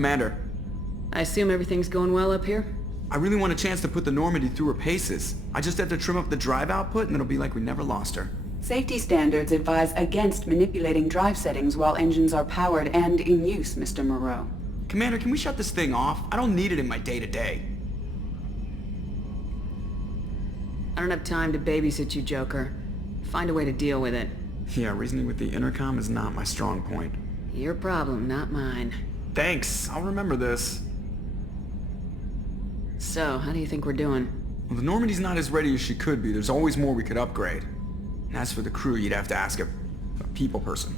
Commander. I assume everything's going well up here? I really want a chance to put the Normandy through her paces. I just have to trim up the drive output and it'll be like we never lost her. Safety standards advise against manipulating drive settings while engines are powered and in use, Mr. Moreau. Commander, can we shut this thing off? I don't need it in my day-to-day. I don't have time to babysit you, Joker. Find a way to deal with it. Yeah, reasoning with the intercom is not my strong point. Your problem, not mine. Thanks, I'll remember this. So, how do you think we're doing? Well, the Normandy's not as ready as she could be. There's always more we could upgrade. And as for the crew, you'd have to ask a people person.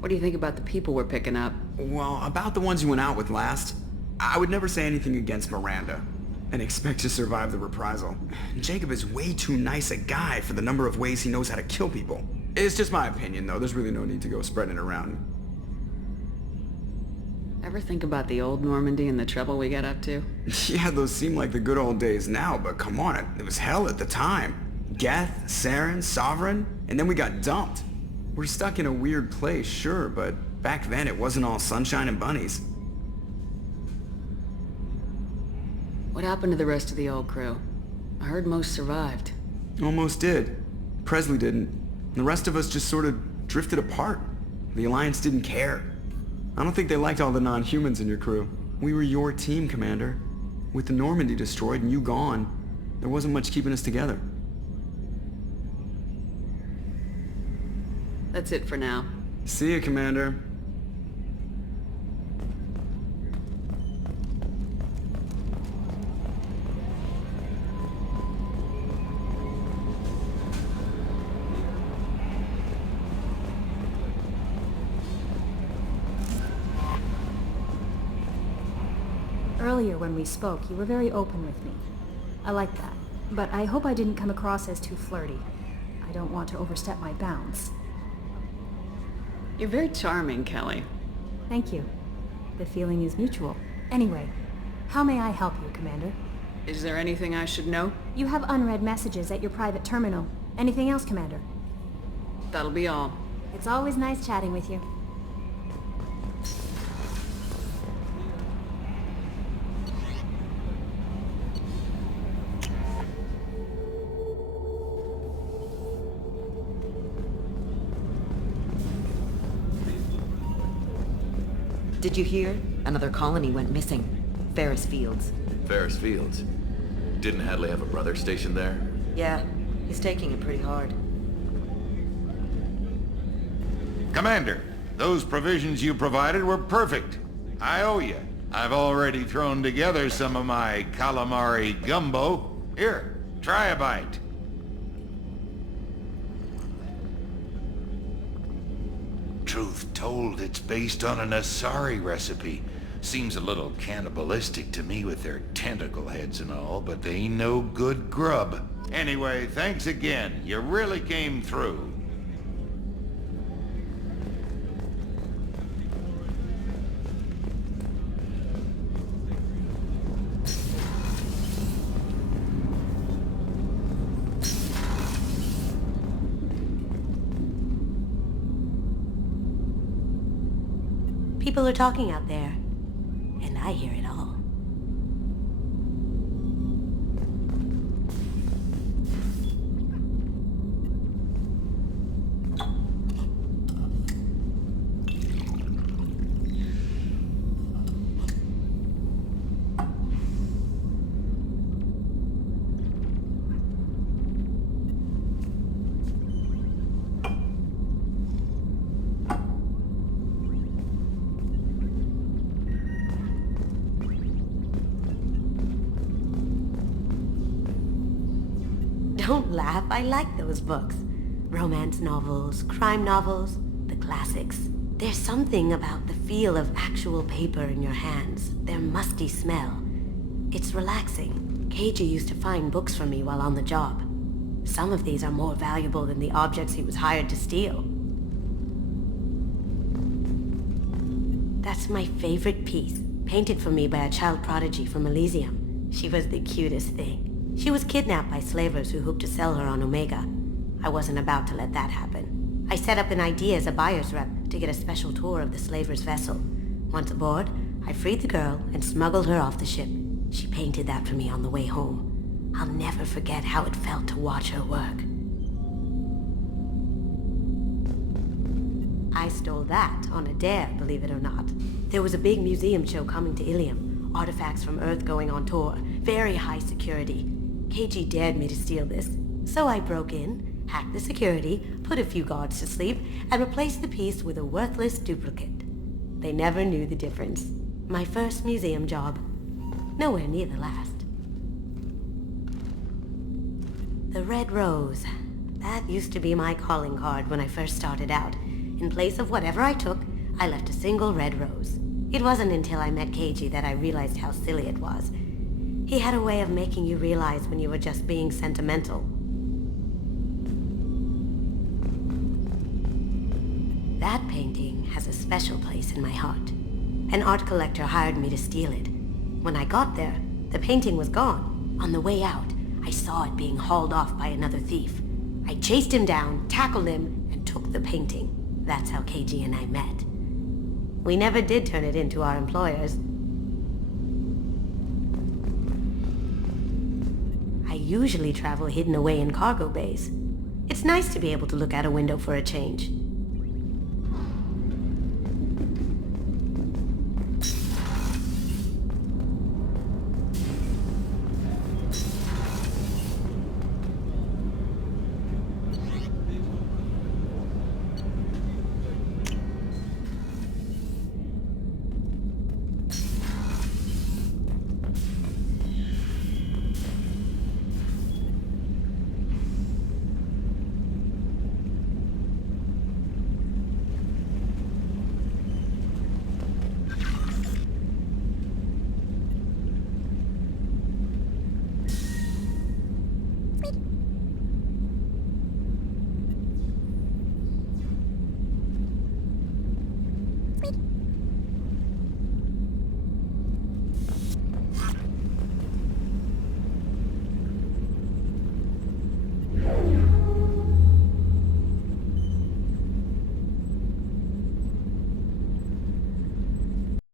What do you think about the people we're picking up? Well, about the ones you went out with last, I would never say anything against Miranda and expect to survive the reprisal. Jacob is way too nice a guy for the number of ways he knows how to kill people. It's just my opinion, though. There's really no need to go spreading it around. Ever think about the old Normandy and the trouble we got up to? Yeah, those seem like the good old days now, but come on, it was hell at the time. Geth, Saren, Sovereign, and then we got dumped. We're stuck in a weird place, sure, but back then it wasn't all sunshine and bunnies. What happened to the rest of the old crew? I heard most survived. Almost did. Presley didn't. The rest of us just sort of drifted apart. The Alliance didn't care. I don't think they liked all the non-humans in your crew. We were your team, Commander. With the Normandy destroyed and you gone, there wasn't much keeping us together. That's it for now. See you, Commander. Earlier when we spoke, you were very open with me. I like that. But I hope I didn't come across as too flirty. I don't want to overstep my bounds. You're very charming, Kelly. Thank you. The feeling is mutual. Anyway, how may I help you, Commander? Is there anything I should know? You have unread messages at your private terminal. Anything else, Commander? That'll be all. It's always nice chatting with you. Did you hear? Another colony went missing. Ferris Fields. Ferris Fields? Didn't Hadley have a brother stationed there? Yeah, he's taking it pretty hard. Commander, those provisions you provided were perfect. I owe you. I've already thrown together some of my calamari gumbo. Here, try a bite. Truth told, it's based on an Asari recipe. Seems a little cannibalistic to me with their tentacle heads and all, but they ain't no good grub. Anyway, thanks again. You really came through. People are talking out there, and I hear it all. Don't laugh, I like those books. Romance novels, crime novels, the classics. There's something about the feel of actual paper in your hands, their musty smell. It's relaxing. KG used to find books for me while on the job. Some of these are more valuable than the objects he was hired to steal. That's my favorite piece, painted for me by a child prodigy from Elysium. She was the cutest thing. She was kidnapped by slavers who hoped to sell her on Omega. I wasn't about to let that happen. I set up an idea as a buyer's rep to get a special tour of the slaver's vessel. Once aboard, I freed the girl and smuggled her off the ship. She painted that for me on the way home. I'll never forget how it felt to watch her work. I stole that on a dare, believe it or not. There was a big museum show coming to Ilium. Artifacts from Earth going on tour. Very high security. KG dared me to steal this. So I broke in, hacked the security, put a few guards to sleep, and replaced the piece with a worthless duplicate. They never knew the difference. My first museum job. Nowhere near the last. The Red Rose. That used to be my calling card when I first started out. In place of whatever I took, I left a single red rose. It wasn't until I met KG that I realized how silly it was. He had a way of making you realize when you were just being sentimental. That painting has a special place in my heart. An art collector hired me to steal it. When I got there, the painting was gone. On the way out, I saw it being hauled off by another thief. I chased him down, tackled him, and took the painting. That's how KG and I met. We never did turn it in to our employers. I usually travel hidden away in cargo bays. It's nice to be able to look out a window for a change.